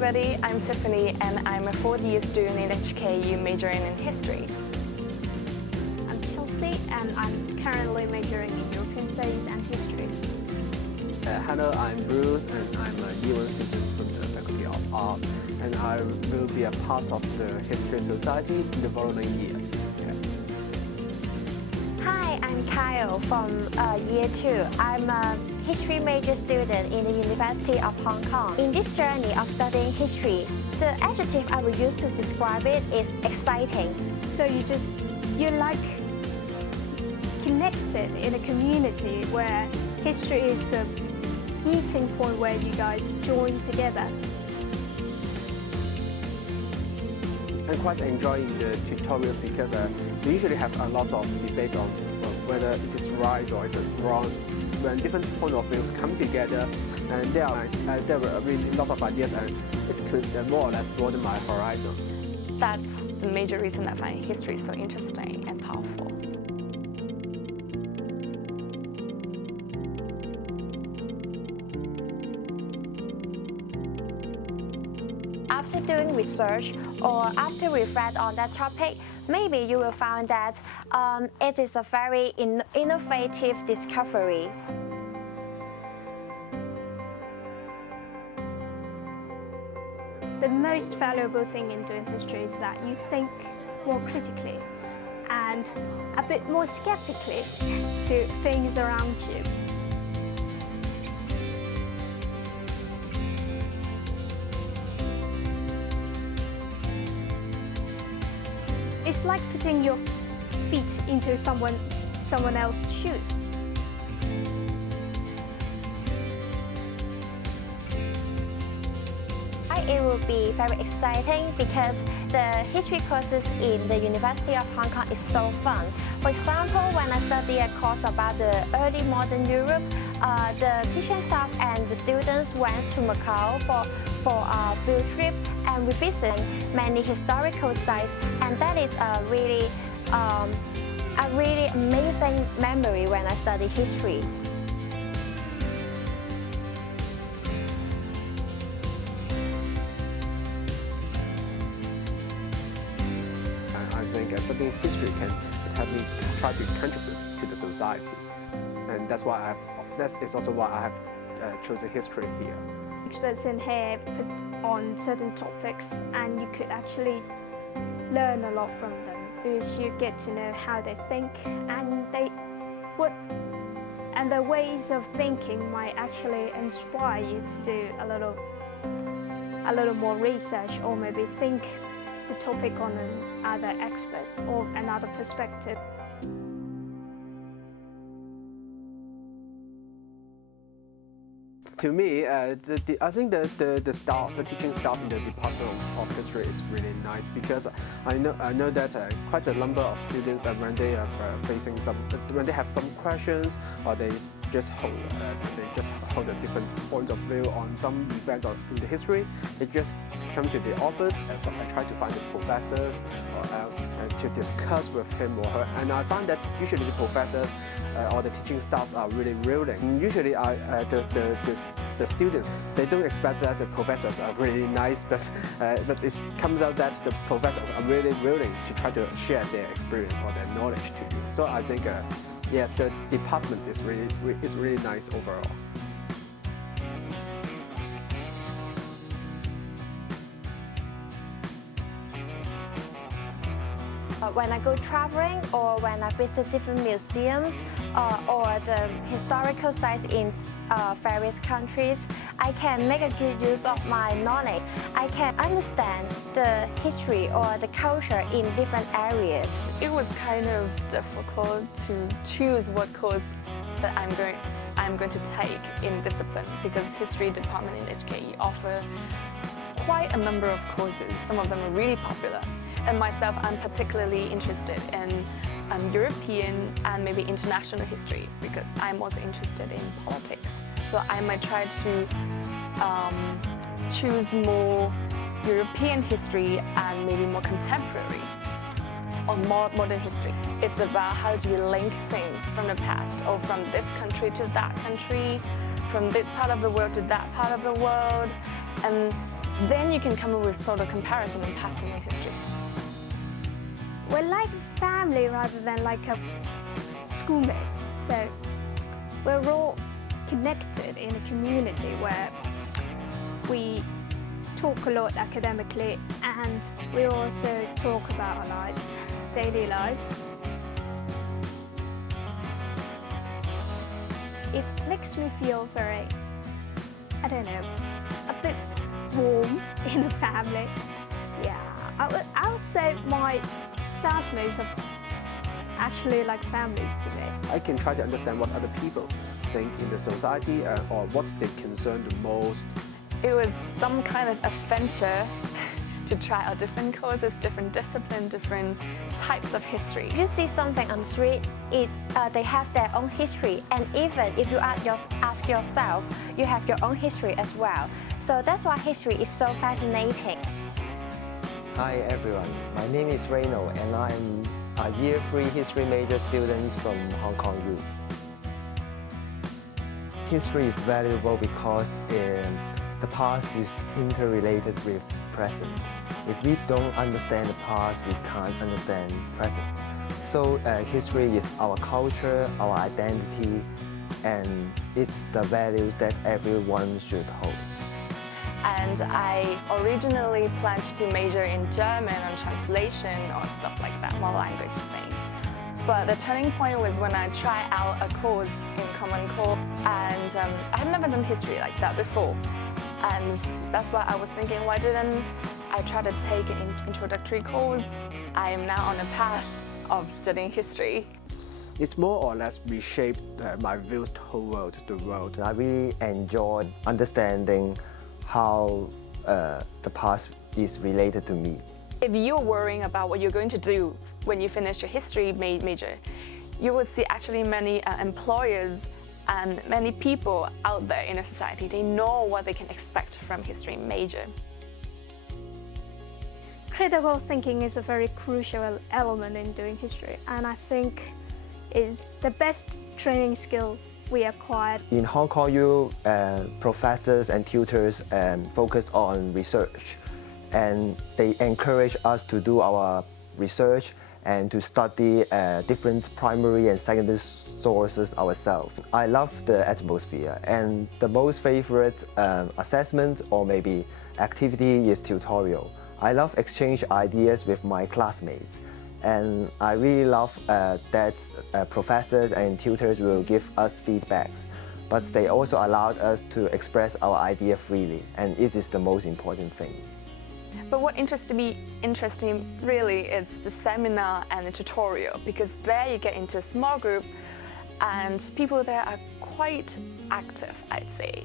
everybody, I'm Tiffany and I'm a fourth-year student in HKU majoring in history. I'm Chelsea and I'm currently majoring in European Studies and History. Hello, I'm Bruce and I'm a year 1 student from the Faculty of Arts, and I will be a part of the History Society in the following year. Hi, I'm Kyle from year 2. I'm a history major student in the University of Hong Kong. In this journey of studying history, the adjective I would use to describe it is exciting. So you're like connected in a community where history is the meeting point where you guys join together. I'm quite enjoying the tutorials because we usually have a lot of debate on whether it is right or it is wrong. When different point of views come together, and there were really lots of ideas, and it could more or less broaden my horizons. That's the major reason I find history so interesting and powerful. After doing research or after reflect on that topic, maybe you will find that it is a very innovative discovery. The most valuable thing in doing history is that you think more critically and a bit more skeptically to things around you. It's like putting your feet into someone else's shoes. It will be very exciting because the history courses in the University of Hong Kong is so fun. For example, when I study a course about the early modern Europe, the teaching staff and the students went to Macau for a field trip, and we visited many historical sites, and that is a really amazing memory when I study history. I think studying history can help me try to contribute to the society, and that's also why I have chosen history here. Experts in here put on certain topics, and you could actually learn a lot from them because you get to know how they think, and their ways of thinking might actually inspire you to do a little more research, or maybe think the topic on another expert or another perspective. To me, I think the teaching staff in the Department of History is really nice, because I know that quite a number of students, when they are when they have some questions, or they just hold a different point of view on some event in the history, they just come to the office and try to find the professors or else to discuss with him or her. And I found that usually the professors or the teaching staff are really willing. Usually, the students, they don't expect that the professors are really nice, but it comes out that the professors are really willing to try to share their experience or their knowledge to you. So I think, yes, the department is really nice overall. When I go traveling or when I visit different museums or the historical sites in various countries, I can make a good use of my knowledge. I can understand the history or the culture in different areas. It was kind of difficult to choose what course that I'm going to take in discipline, because history department in HKU offer quite a number of courses. Some of them are really popular. And myself, I'm particularly interested in European and maybe international history, because I'm also interested in politics. So I might try to choose more European history and maybe more contemporary or more modern history. It's about how do you link things from the past, or from this country to that country, from this part of the world to that part of the world, and then you can come up with sort of comparison and pattern in history. We're like family rather than like a schoolmates. So we're all connected in a community where we talk a lot academically and we also talk about our lives, daily lives. It makes me feel very, I don't know, a bit warm in a family. Yeah, I would say my classmates are actually like families to me. I can try to understand what other people think in the society or what's they concern the most. It was some kind of adventure to try out different courses, different disciplines, different types of history. If you see something on the street, they have their own history, and even if you ask yourself, you have your own history as well. So that's why history is so fascinating. Hi everyone, my name is Reno and I'm a Year 3 History major student from Hong Kong U. History is valuable because the past is interrelated with present. If we don't understand the past, we can't understand present. So history is our culture, our identity, and it's the values that everyone should hold. And I originally planned to major in German and translation or stuff like that, more language thing. But the turning point was when I tried out a course in Common Core, and I had never done history like that before. And that's why I was thinking, why didn't I try to take an introductory course? I am now on the path of studying history. It's more or less reshaped my views toward the world. I really enjoyed understanding how the past is related to me. If you're worrying about what you're going to do when you finish your history major, you will see actually many employers and many people out there in a society. They know what they can expect from history major. Critical thinking is a very crucial element in doing history, and I think is the best training skill we acquired. In Hong Kong U, professors and tutors focus on research, and they encourage us to do our research and to study different primary and secondary sources ourselves. I love the atmosphere, and the most favorite assessment or maybe activity is tutorial. I love exchange ideas with my classmates, and I really love that professors and tutors will give us feedbacks, but they also allowed us to express our idea freely, and it is the most important thing. But what interests me really is the seminar and the tutorial, because there you get into a small group and people there are quite active, I'd say.